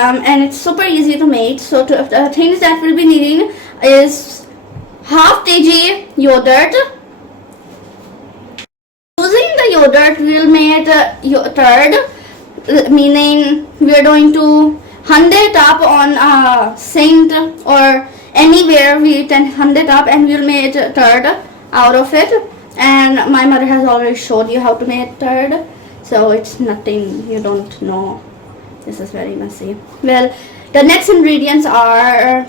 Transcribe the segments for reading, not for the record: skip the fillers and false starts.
and it's super easy to make. So the things that we'll be needing is half kg yogurt. Using the yogurt, we'll make a third, meaning we're going to hand it up on a sink or anywhere we can hand it up, and we'll make a third out of it. And my mother has already showed you how to make third, so it's nothing you don't know. This is very messy. Well, the next ingredients are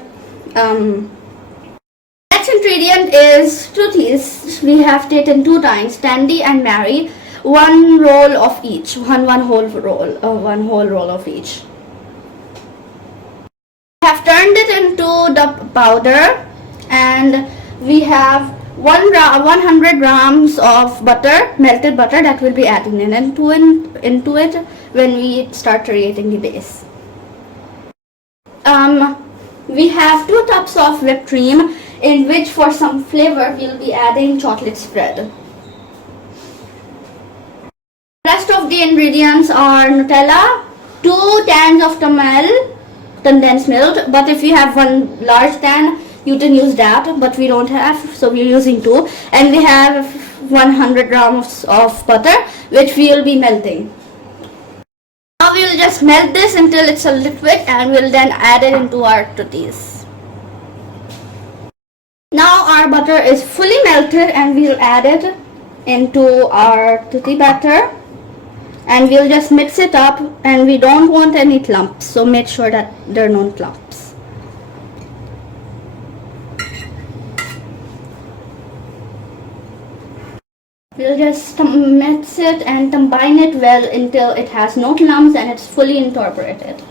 next ingredient is fruities. We have taken 2 times, Tandy and Mary, one roll of each, one whole roll of each. We have turned it into the powder, and we have 100 grams of butter, melted butter, that will be adding into it when we start creating the base. We have 2 cups of whipped cream, in which for some flavor we'll be adding chocolate spread. Rest of the ingredients are Nutella, 2 cans of condensed milk, but if you have one large can, you can use that, but we don't have, so we're using 2. And we have 100 grams of butter, which we'll be melting. Now we'll just melt this until it's a liquid, and we'll then add it into our fruities. Now our butter is fully melted, and we'll add it into our fruity batter, and we'll just mix it up, and we don't want any clumps, so make sure that there are no clumps. We'll just mix it and combine it well until it has no clumps and it's fully incorporated.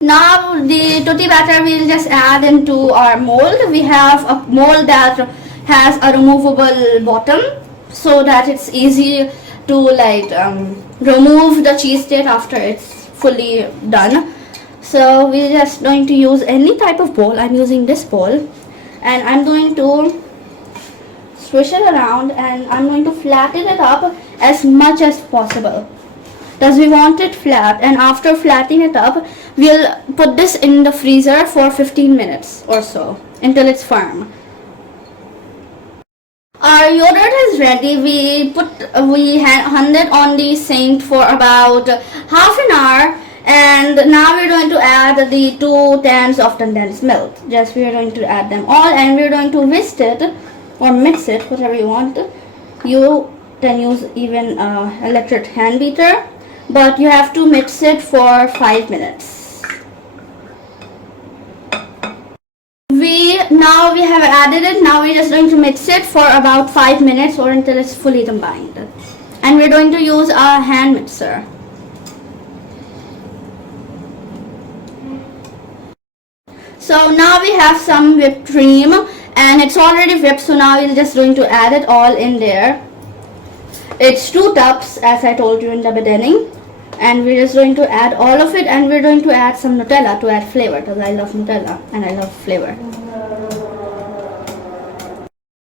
Now the tutti batter we'll just add into our mold. We have a mold that has a removable bottom, so that it's easy to remove the cheese state after it's fully done. So we're just going to use any type of bowl. I'm using this bowl, and I'm going to swish it around, and I'm going to flatten it up as much as possible, because we want it flat. And after flattening it up, we'll put this in the freezer for 15 minutes or so until it's firm. Our yogurt is ready. We hand it on the sink for about half an hour. And now we're going to add the 2 cans of condensed milk. We're going to add them all, and we're going to whisk it or mix it, whatever you want. You can use even electric hand beater, but you have to mix it for 5 minutes. Now we have added it. Now we're just going to mix it for about 5 minutes or until it's fully combined. And we're going to use a hand mixer. So now we have some whipped cream, and it's already whipped, so now we're just going to add it all in there. It's 2 cups, as I told you in the beginning, and we're just going to add all of it, and we're going to add some Nutella to add flavor, because I love Nutella and I love flavor.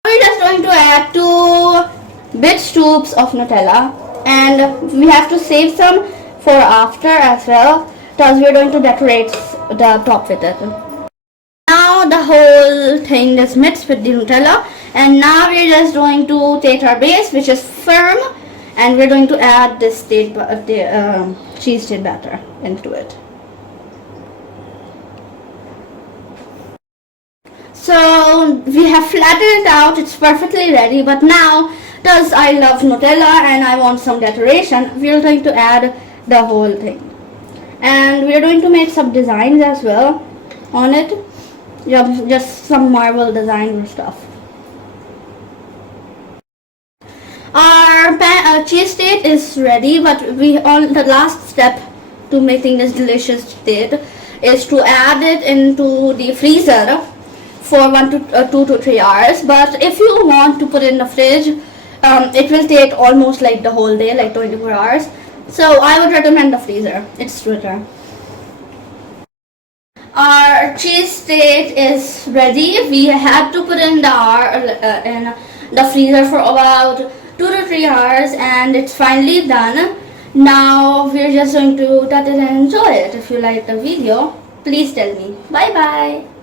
We're just going to add 2 big scoops of Nutella, and we have to save some for after as well, because we're going to decorate the top with it. Now the whole thing is mixed with the Nutella, and now we're just going to take our base, which is firm, and we're going to add this cheese state batter into it. So we have flattened it out, it's perfectly ready, but now, because I love Nutella and I want some decoration, we're going to add the whole thing. And we're going to make some designs as well on it. Just some marble design and stuff. Our cheese state is ready, but the last step to making this delicious state is to add it into the freezer for 2 to 3 hours. But if you want to put it in the fridge, it will take almost like the whole day, like 24 hours. So I would recommend the freezer. It's sweeter. Our cheese state is ready. We had to put in the freezer for about 2 to 3 hours, and it's finally done. Now we're just going to touch it and enjoy it. If you like the video, please tell me. Bye bye.